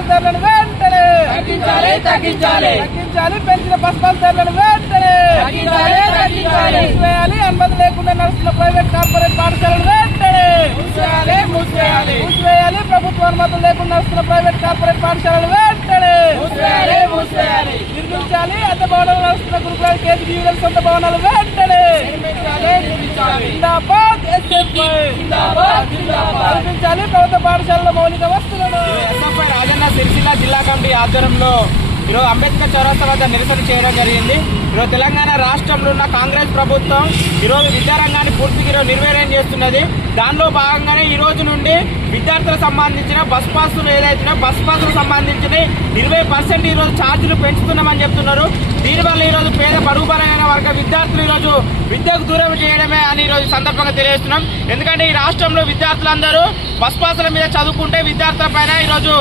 Pass ధరలను వెంటనే తగ్గించాలి పెంచిన బస్ పాస్ ధరలను వెంటనే మూసివేయాలి. అనుమతి లేకుండా నడుస్తున్న ప్రైవేట్ కార్పొరేట్ పాఠశాలను వెంటనే మూసివేయాలి. ప్రభుత్వ అనుమతులు లేకుండా నడుస్తున్న ప్రైవేట్ కార్పొరేట్ పాఠశాలను వెంటనే నిర్మించాలి. అద్దె భవనాలు నడుస్తున్న గురుకులాల కేజీబీవీల సొంత భవనాలు వెంటనే జిందాబాద్ ఎస్ఎఫ్ఐ కల్పించాలి. ప్రభుత్వ పాఠశాలలో మౌలిక వస్తువులను రాజన్న సిరిసిల్ల జిల్లా కమిటీ ఆధ్వర్యంలో ఈరోజు అంబేద్కర్ చౌరస్తా వద్ద నిరసన చేయడం జరిగింది. ఈరోజు తెలంగాణ రాష్ట్రంలో ఉన్న కాంగ్రెస్ ప్రభుత్వం ఈరోజు విద్యారంగాన్ని పూర్తిగా నిర్వీర్యం చేస్తున్నది. దానిలో భాగంగానే ఈ రోజు నుండి విద్యార్థులకు సంబంధించిన బస్ పాసులు ఏదైతే బస్ పాసులకు సంబంధించిన 20% ఈరోజు ఛార్జీలు పెంచుతున్నామని చెప్తున్నారు. దీనివల్ల ఈరోజు పేద బడుగు బలైన వర్గ విద్యార్థులు ఈరోజు విద్యకు దూరం చేయడమే అని ఈరోజు సందర్భంగా తెలియజేస్తున్నాం. ఎందుకంటే ఈ రాష్ట్రంలో విద్యార్థులందరూ బస్ పాసుల మీద చదువుకుంటే విద్యార్థుల పైన ఈరోజు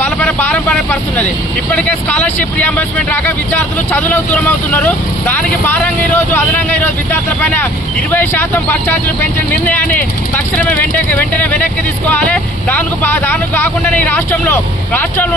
వాళ్ళపైన భారం పడే పడుతున్నది. ఇప్పటికే స్కాలర్షిప్ రియంబర్స్మెంట్ రాక విద్యార్థులు చదువులకు దూరం అవుతున్నారు. దానికి భారంగా ఈరోజు అదనంగా ఈరోజు విద్యార్థుల పైన 20% బస్ ఛార్జీలు పెంచిన నిర్ణయాన్ని తక్షణమే వెంటనే వెనక్కి తీసుకోవాలి. దానికి కాకుండా ఈ రాష్ట్రంలో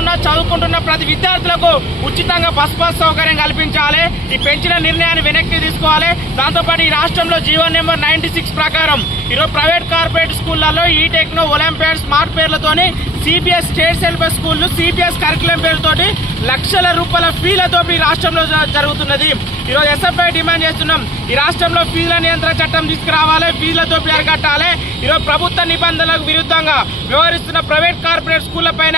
ఉన్న చదువుకుంటున్న ప్రతి విద్యార్థులకు ఉచితంగా బస్ పాస్ సౌకర్యం కల్పించాలి. ఈ పెంచిన నిర్ణయాన్ని వెనక్కి తీసుకోవాలి. దాంతోపాటు ఈ రాష్ట్రంలో జీవో నెంబర్ 96 ప్రకారం ఈరోజు ప్రైవేట్ కార్పొరేట్ స్కూళ్లలో ఈ టెక్నో ఒలింపియాడ్ స్మార్ట్ పేర్లతోని సిబిఎస్ స్టేట్ సిలబస్ స్కూళ్లు సిబిఎస్ కరికులం పేరుతోటి లక్షల రూపాయల ఫీలతో ఈ రాష్ట్రంలో జరుగుతున్నది. ఈరోజు ఎస్ఎఫ్ఐ డిమాండ్ చేస్తున్నాం. ఈ రాష్ట్రంలో ఫీజుల నియంత్రణ చట్టం తీసుకురావాలి. ఫీజులతో అరికట్టాలి. ఈరోజు ప్రభుత్వ నిబంధనలకు విరుద్ధంగా వ్యవహరిస్తున్న ప్రైవేట్ కార్పొరేట్ స్కూళ్ల పైన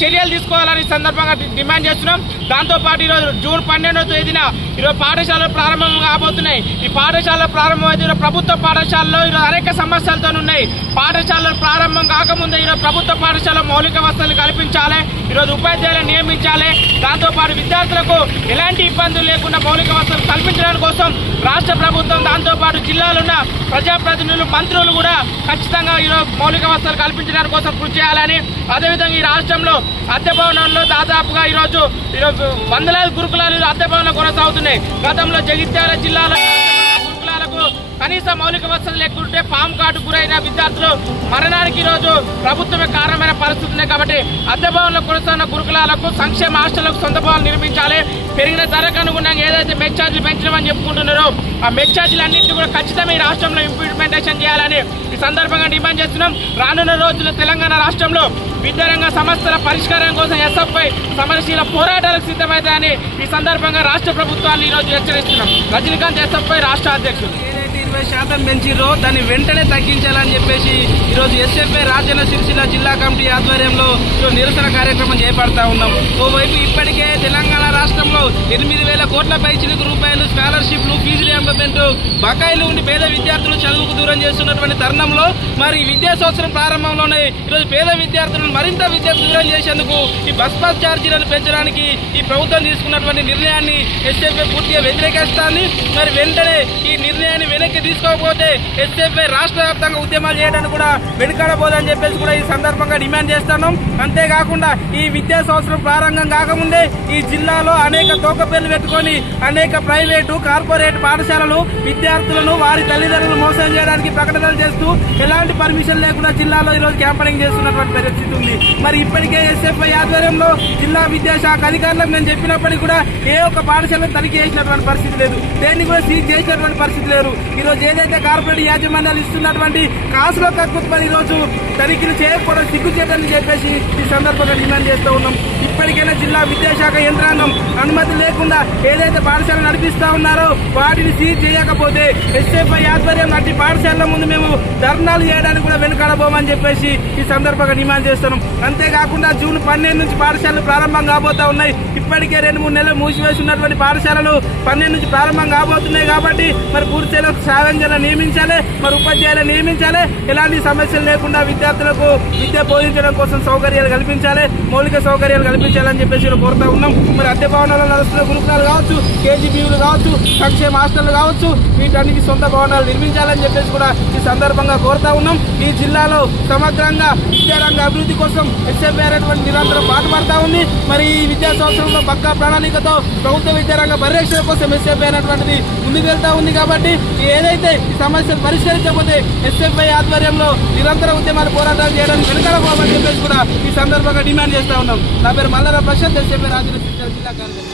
చర్యలు తీసుకోవాలని సందర్భంగా డిమాండ్ చేస్తున్నాం. దాంతోపాటు ఈరోజు జూన్ 12వ తేదీన ఈరోజు పాఠశాలలు ప్రారంభం కాబోతున్నాయి. ఈ పాఠశాలలు ప్రారంభమైతే ప్రభుత్వ పాఠశాలలో ఈరోజు అనేక సమస్యలతో ఉన్నాయి. పాఠశాలలు ప్రారంభం కాకముందే ఈరోజు ప్రభుత్వ పాఠశాల మౌలిక వసతులు కల్పించాలి. ఈరోజు ఉపాధ్యాయులను నియమించాలి. దాంతోపాటు విద్యార్థులకు ఎలాంటి ఇబ్బందులు లేకుండా మౌలిక వసతులు కల్పించడానికి కోసం రాష్ట్ర ప్రభుత్వం దాంతోపాటు జిల్లాలో ఉన్న ప్రజాప్రతినిధులు మంత్రులు కూడా ఖచ్చితంగా ఈరోజు మౌలిక వసతులు కల్పించడానికి కోసం కృషి చేయాలని, అదేవిధంగా ఈ రాష్ట్రంలో అద్దె భవనాల్లో దాదాపుగా ఈరోజు వందలాది గురుకులాలు అద్దె భవనాలు కొనసాగుతున్నాయి. గతంలో జగిత్యాల జిల్లాలో గురుకులాలకు కనీస మౌలిక వసతులు లేకుంటే పాము కాటు గురైన విద్యార్థులు మరణానికి ఈరోజు ప్రభుత్వమే కారణమైన పరిస్థితి ఉంది. కాబట్టి అద్దె భవనంలో కొనసాగిన గురుకులాలకు సంక్షేమ హాస్టళ్లకు సొంత భవనాలు నిర్మించాలి. పెరిగిన ధరకు అనుగుణంగా ఏదైతే మెస్ ఛార్జీలు పెంచడమని చెప్పుకుంటున్నారో ఆ మెస్ ఛార్జీలన్నింటినీ కూడా ఖచ్చితంగా ఈ రాష్ట్రంలో ఇంప్లిమెంటేషన్ చేయాలని ఈ సందర్భంగా డిమాండ్ చేస్తున్నాం. రానున్న రోజుల్లో తెలంగాణ రాష్ట్రంలో విద్యారంగ సమస్యల పరిష్కారం కోసం ఎస్ఎఫ్ఐ సమరశీల పోరాటాలకు సిద్ధమైందని ఈ సందర్భంగా రాష్ట్ర ప్రభుత్వాన్ని ఈరోజు హెచ్చరిస్తున్నాం. రజనీకాంత్ ఎస్ఎఫ్ఐ రాష్ట్ర అధ్యక్షుడు. 20% పెంచిరో దాన్ని వెంటనే తగ్గించాలని చెప్పేసి ఈరోజు ఎస్ఎఫ్ఐ రాజన్న సిరిసిల్ల జిల్లా కమిటీ ఆధ్వర్యంలో ఈరోజు నిరసన కార్యక్రమం చేపడతా ఉన్నాం. ఓవైపు ఇప్పటికే తెలంగాణ రాష్ట్రంలో 8,000 కోట్ల పైచిలకు రూపాయలు స్కాలర్షిప్లు ఫీజు రియంబర్స్మెంట్ బకాయిలు ఉండి పేద విద్యార్థులు చదువుకు దూరం చేస్తున్నటువంటి తరుణంలో మరి విద్యా సంవత్సరం ప్రారంభంలోనే ఈరోజు పేద విద్యార్థులను మరింత విద్యకు దూరం చేసేందుకు ఈ బస్ పాస్ ఛార్జీలను పెంచడానికి ఈ ప్రభుత్వం తీసుకున్నటువంటి నిర్ణయాన్ని ఎస్ఎఫ్ఐ పూర్తిగా వ్యతిరేకిస్తాన్ని. మరి వెంటనే ఈ నిర్ణయాన్ని వెనక్కి తీసుకోకపోతే ఎస్ఎఫ్ఐ రాష్ట్ర వ్యాప్తంగా ఉద్యమాలు చేయడానికి కూడా వెనుకాడబోదని చెప్పేసి కూడా ఈ సందర్భంగా డిమాండ్ చేస్తున్నాం. అంతేకాకుండా ఈ విద్యా సంవత్సరం ప్రారంభం కాకముందే ఈ జిల్లాలో అనేక తోక పేర్లు పెట్టుకొని అనేక ప్రైవేటు కార్పొరేట్ పాఠశాలలు విద్యార్థులను వారి తల్లిదండ్రులు మోసం చేయడానికి ప్రకటనలు చేస్తూ ఎలాంటి పర్మిషన్ లేకుండా జిల్లాలో ఈరోజు క్యాంపెయినింగ్ చేస్తున్నటువంటి పరిస్థితి ఉంది. మరి ఇప్పటికే ఎస్ఎఫ్ఐ ఆధ్వర్యంలో జిల్లా విద్యాశాఖ అధికారులకు మేము చెప్పినప్పటికీ కూడా ఏ ఒక్క పాఠశాలను తనిఖీ చేసినటువంటి పరిస్థితి లేదు. దేన్ని కూడా సీజ్ చేసినటువంటి పరిస్థితి లేరు. ఈరోజు ఏదైతే కార్పొరేట్ యాజమాన్యాలు ఇస్తున్నటువంటి కాసులో కక్కుతున్న ఈరోజు తనిఖీలు చేయకపోవడం సిగ్గుచేటని చెప్పేసి ఈ సందర్భంగా డిమాండ్ చేస్తూ ఉన్నాం. ఇప్పటికైనా జిల్లా విద్యాశాఖ యంత్రాంగం అనుమతి లేకుండా ఏదైతే పాఠశాల నడిపిస్తా ఉన్నారో వాటిని సీజ్ చేయకపోతే ఎస్ఎఫ్ఐ ఆధ్వర్యంలో అట్టి పాఠశాలల ముందు మేము ధర్నాలు చేయడానికి కూడా వెనుకాడబోమని చెప్పేసి ఈ సందర్భంగా డిమాండ్ చేస్తున్నాం. అంతేకాకుండా జూన్ 12 నుంచి పాఠశాలలు ప్రారంభం కాబోతా ఉన్నాయి. ఇప్పటికే 2-3 నెలలు మూసివేసి ఉన్నటువంటి పాఠశాలలు 12 నుంచి ప్రారంభం కాబోతున్నాయి. కాబట్టి మరి పూర్తిలో సావెంజర్లను నియమించాలి, మరి ఉపాధ్యాయులను నియమించాలి. ఎలాంటి సమస్యలు లేకుండా విద్యార్థులకు విద్య బోధించడం కోసం సౌకర్యాలు కల్పించాలి, మౌలిక సౌకర్యాలు కల్పించాలి. నిర్మించాలని చెప్పేసి కోరుతా ఉన్నాం. మరి అద్దె భవనాలు నడుస్తున్న గురుకులాలు కావచ్చు, కేజీబీలు కావచ్చు, సంక్షేమ హాస్టళ్లు కావచ్చు, వీటన్నిటి సొంత భవనాలు నిర్మించాలని చెప్పేసి కూడా ఈ సందర్భంగా కోరుతా ఉన్నాం. ఈ జిల్లాలో సమగ్రంగా విద్యారంగ అభివృద్ధి కోసం ఎస్ఎఫ్ఐ అనేటువంటి నిరంతరం పాటుపడతా ఉంది. మరి ఈ విద్యా సంవత్సరంలో పక్కా ప్రణాళికతో ప్రభుత్వ విద్యారంగ పరిరక్షణ కోసం ఎస్ఎఫ్ఐ అనేటువంటిది ముందుకు వెళ్తా ఉంది. కాబట్టి ఏదైతే ఈ సమస్యను పరిష్కరించకపోతే ఎస్ఎఫ్ఐ ఆధ్వర్యంలో నిరంతర ఉద్యమాలు పోరాటాలు చేయడానికి వెనుకడపోమని చెప్పేసి కూడా ఈ సందర్భంగా డిమాండ్ చేస్తా ఉన్నాం. నా పేరు మల్లార ప్రశాంత్, ఎస్ఎఫ్ఐ రాజన్న సిరిసిల్ల జిల్లా కార్యదర్శి.